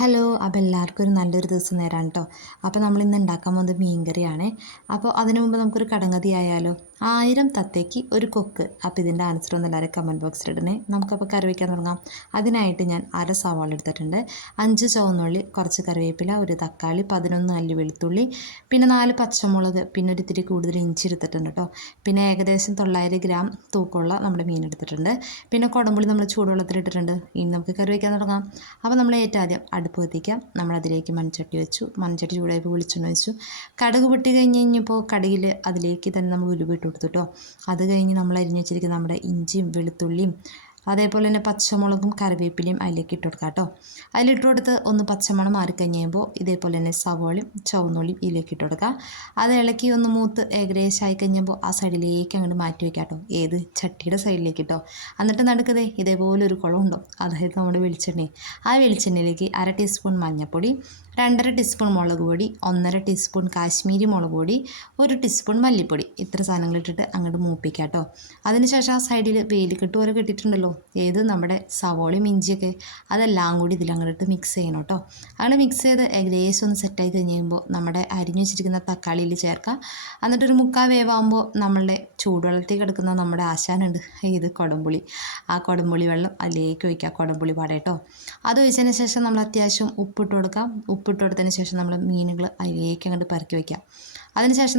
Hello, അപ്പോൾ എല്ലാവർക്കും ഒരു നല്ലൊരു ദിവസം നേരാണ് കേട്ടോ. അപ്പോൾ നമ്മളിന്ന് ഉണ്ടാക്കാൻ പോകുന്നത് മീൻകറിയാണ്. അപ്പോൾ അതിനു മുമ്പ് നമുക്കൊരു കടങ്കഥ ആയാലോ. 1000 തത്തയ്ക്ക് ഒരു കൊക്ക്. അപ്പോൾ ഇതിൻ്റെ ആൻസർ ഒന്ന് എല്ലാവരും കമൻറ്റ് ബോക്സിൽ ഇടണേ. നമുക്കപ്പോൾ കറി വയ്ക്കാൻ തുടങ്ങാം. അതിനായിട്ട് ഞാൻ അര സവാള എടുത്തിട്ടുണ്ട്, 5 ചുവന്നുള്ളി, കുറച്ച് കറിവേപ്പില, ഒരു തക്കാളി, 11 അല്ലി വെളുത്തുള്ളി, പിന്നെ 4 പച്ചമുളക്, പിന്നെ ഒരു ഇത്തിരി കൂടുതൽ ഇഞ്ചി എടുത്തിട്ടുണ്ട് കേട്ടോ. പിന്നെ ഏകദേശം 900 ഗ്രാം തൂക്കമുള്ള നമ്മുടെ മീൻ എടുത്തിട്ടുണ്ട്. പിന്നെ കുടംപുളി നമ്മൾ ചൂടുവെള്ളത്തിലിട്ടിട്ടുണ്ട്. ഇനി നമുക്ക് കറി വയ്ക്കാൻ തുടങ്ങാം. അപ്പോൾ നമ്മൾ ഏറ്റവും ആദ്യം അടുപ്പ് കത്തിക്കാം. നമ്മളതിലേക്ക് മൺചട്ടി വെച്ചു. മൺചട്ടി ചൂടായപ്പോൾ വെളിച്ചെണ്ണ വെച്ചു. കടുക് പൊട്ടി കഴിഞ്ഞപ്പോൾ കടുകിൽ അതിലേക്ക് തന്നെ നമ്മൾ ഉലുവ ഇട്ട് കൊടുത്തു കേട്ടോ. അത് കഴിഞ്ഞ് നമ്മൾ അരിഞ്ഞ് വെച്ചിരിക്കുന്ന നമ്മുടെ ഇഞ്ചിയും വെളുത്തുള്ളിയും അതേപോലെ തന്നെ പച്ചമുളകും കറിവേപ്പിലയും അതിലേക്ക് ഇട്ട് കൊടുക്കാം കേട്ടോ. അതിലിട്ട് കൊടുത്ത് ഒന്ന് പച്ചമണം മാറിക്കഴിഞ്ഞുമ്പോൾ ഇതേപോലെ തന്നെ സവോളയും ചുവന്നുള്ളിയും ഇതിലേക്ക് ഇട്ട് കൊടുക്കുക. അത് ഇളക്കി ഒന്ന് മൂത്ത് ഏകദേശം ആയി കഴിഞ്ഞപ്പോൾ ആ സൈഡിലേക്ക് അങ്ങോട്ട് മാറ്റി വയ്ക്കാം കേട്ടോ. ഏത് ചട്ടിയുടെ സൈഡിലേക്ക് കേട്ടോ. എന്നിട്ട് നടുക്കതേ ഇതേപോലെ ഒരു കുളം ഉണ്ടോ, അതായത് നമ്മുടെ വെളിച്ചെണ്ണ. ആ വെളിച്ചെണ്ണയിലേക്ക് 1/2 ടീസ്പൂൺ മഞ്ഞൾപ്പൊടി, 2.5 ടീസ്പൂൺ മുളക് പൊടി, 1.5 ടീസ്പൂൺ കാശ്മീരി മുളക് പൊടി, 1 ടീസ്പൂൺ മല്ലിപ്പൊടി, ഇത്ര സാധനങ്ങളിട്ടിട്ട് അങ്ങോട്ട് മൂപ്പിക്കാം കേട്ടോ. അതിനുശേഷം ആ സൈഡിൽ വേലിക്കെട്ട് പോലെ കെട്ടിയിട്ടുണ്ടല്ലോ, ഏത് നമ്മുടെ സവോളയും ഇഞ്ചിയൊക്കെ, അതെല്ലാം കൂടി ഇതിലങ്ങോട്ട് മിക്സ് ചെയ്യണം കേട്ടോ. അങ്ങനെ മിക്സ് ചെയ്ത് ഏകദേശം ഒന്ന് സെറ്റായി കഴിഞ്ഞ് കഴിയുമ്പോൾ നമ്മുടെ അരിഞ്ഞു വെച്ചിരിക്കുന്ന തക്കാളിയിൽ ചേർക്കാം. എന്നിട്ടൊരു 3/4 വേവാകുമ്പോൾ നമ്മളുടെ ചൂടുവെള്ളത്തിൽ കിടക്കുന്ന നമ്മുടെ ആശാനുണ്ട്, ഇത് കുടംപുളി. ആ കുടംപുളി വെള്ളം അതിലേക്ക് ഒഴിക്കുക, കുടംപുളി പാട കേട്ടോ. അത് ഒഴിച്ചതിന് ശേഷം നമ്മൾ അത്യാവശ്യം ഉപ്പിട്ട് കൊടുക്കാം. ഉപ്പിട്ട് കൊടുത്തതിന് ശേഷം നമ്മൾ മീനുകൾ അതിലേക്ക് അങ്ങോട്ട് പറക്കി വയ്ക്കാം. അതിനുശേഷം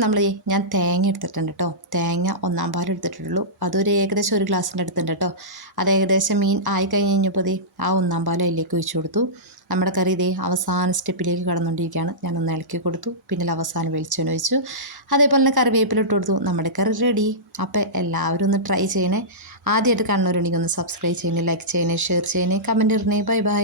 ഞാൻ തേങ്ങ എടുത്തിട്ടുണ്ട് കേട്ടോ. തേങ്ങ 1/4 പാൽ എടുത്തിട്ടുള്ളൂ. അതൊരു ഏകദേശം 1 ഗ്ലാസിൻ്റെ അടുത്തുണ്ട് കേട്ടോ. അത് ഏകദേശം മീൻ ആയി കഴിഞ്ഞ് കഴിഞ്ഞപ്പോൾ ആ 1/4 പാൽ അതിലേക്ക് ഒഴിച്ചു കൊടുത്തു. നമ്മുടെ കറി അവസാന സ്റ്റെപ്പിലേക്ക് കടന്നുകൊണ്ടിരിക്കുകയാണ്. ഞാനൊന്ന് ഇളക്കി കൊടുത്തു. പിന്നെ അവസാനം വെളിച്ചെണ്ണ ഒഴിച്ചു. അതേപോലെ തന്നെ കറിവേപ്പില ഇട്ട് കൊടുത്തു. നമ്മുടെ കറി റെഡി. അപ്പോൾ എല്ലാവരും ഒന്ന് ട്രൈ ചെയ്യണേ. ആദ്യമായിട്ട് കാണുന്നവരുണ്ടെങ്കിൽ ഒന്ന് സബ്സ്ക്രൈബ് ചെയ്യണേ, ലൈക്ക് ചെയ്യണേ, ഷെയർ ചെയ്യണേ, കമൻറ്റ് ഇടണേ. Bye by.